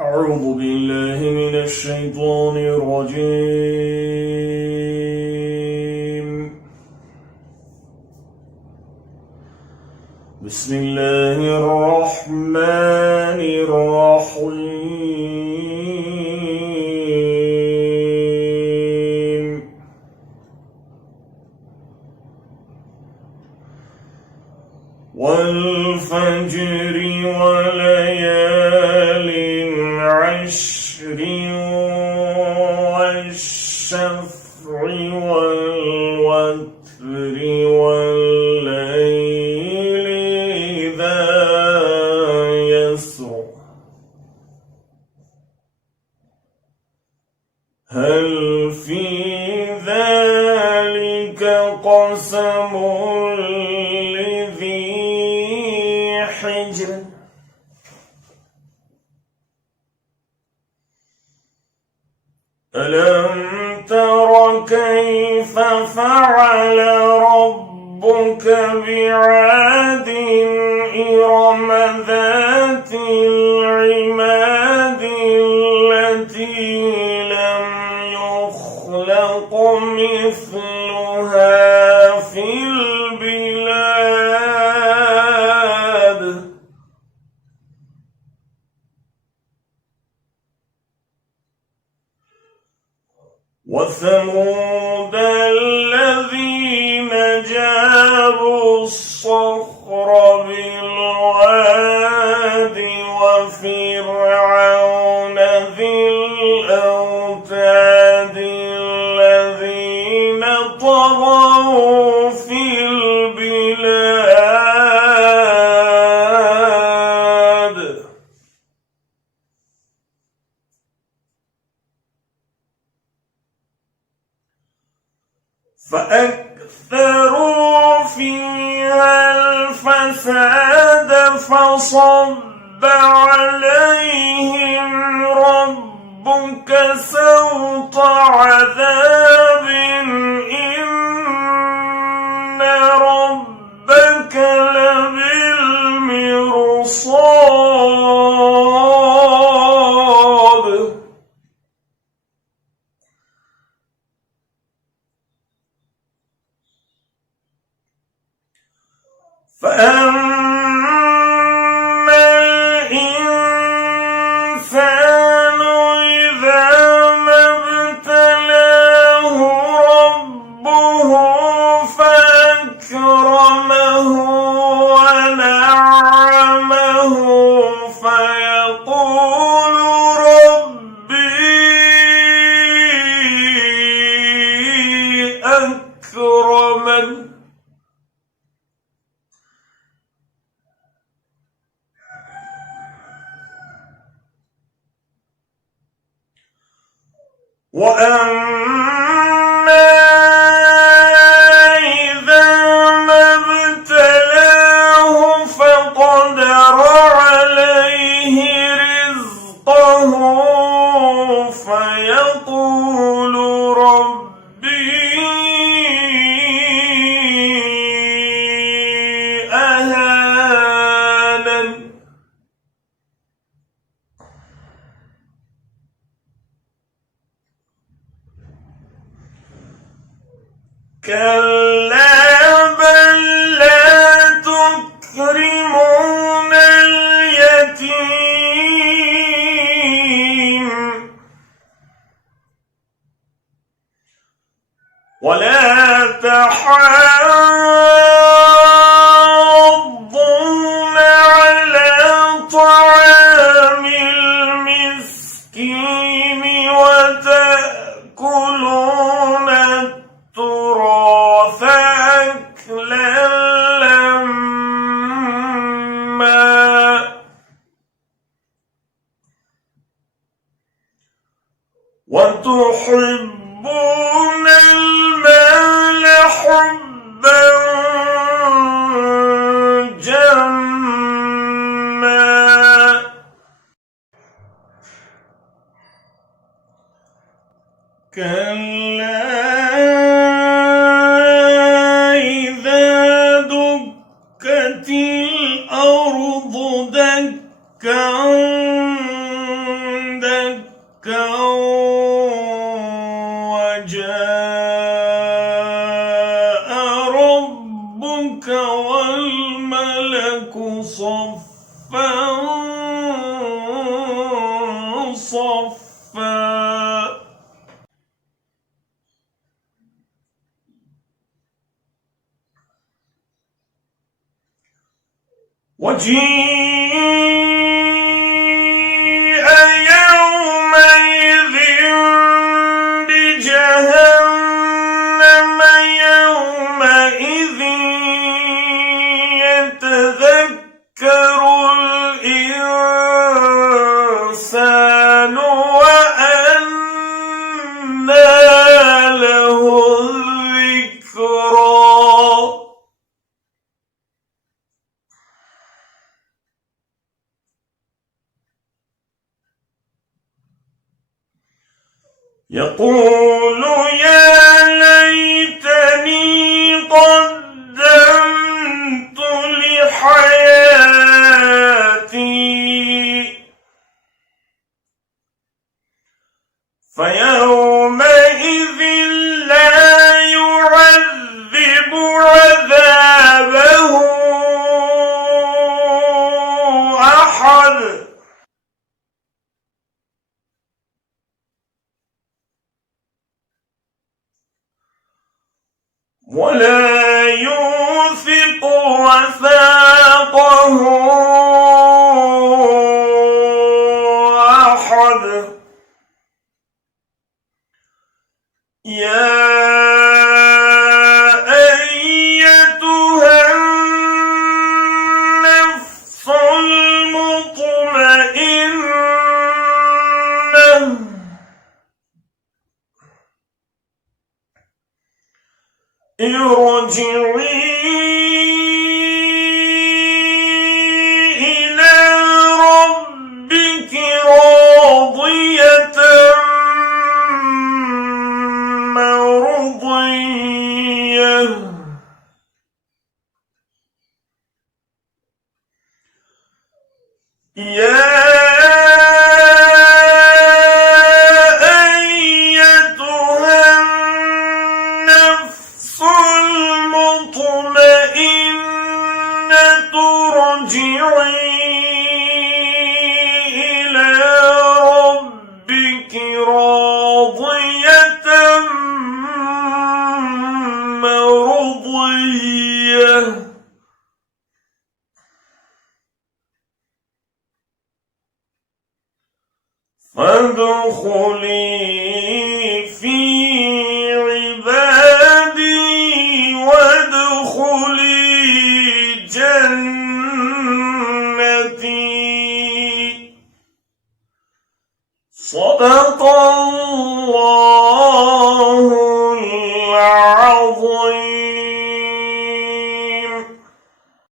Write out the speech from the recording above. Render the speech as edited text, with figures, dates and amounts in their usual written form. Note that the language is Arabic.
أعوذ بالله من الشيطان الرجيم. بسم الله الرحمن الرحيم. والفجر وليال عشر والشفع والوتر والليل إذا يسر هل في ذلك قسم لذي حجر ألم تر كيف فعل ربك بعاد إرم ذات العماد التي لم يخلق مثلها في البلاد وثمود الذين جابوا الصخر بالواد وفرعون ذي الأوتاد الذين طغوا في البلاد فأكثروا فيها الفساد فصب عليهم ربك سوط عذاب إن ربك لبالمرصاد فأما الإنسان إذا ما ابتلاه ربه فأكرمه ونعمه فيقول ربي أكرمن وأما إذا ما ابتلاه فقدر عليه رزقه فيقول ربي أهانن كلا بل لا تكرمون اليتيم ولا تحاضون على طعام المسكين وتأكلون التراث أكلا لما وتحبون المال حبا جما كلا إذا دكت الأرض دكا وجيء يومئذ بجهنم يومئذ يتذكر الإنسان وأنى له الذكرى يقول يا ليتني قدمت لحياتي فيومئذ لا يعذب عذابه أحد ولا يوثق وثاقه أحد يا أيتها النفس المطمئنة ارجعي إلى ربك راضية مرضية يا أيتها النفس المطمئنة ارجعي إلى ربك راضية مرضية فادخلي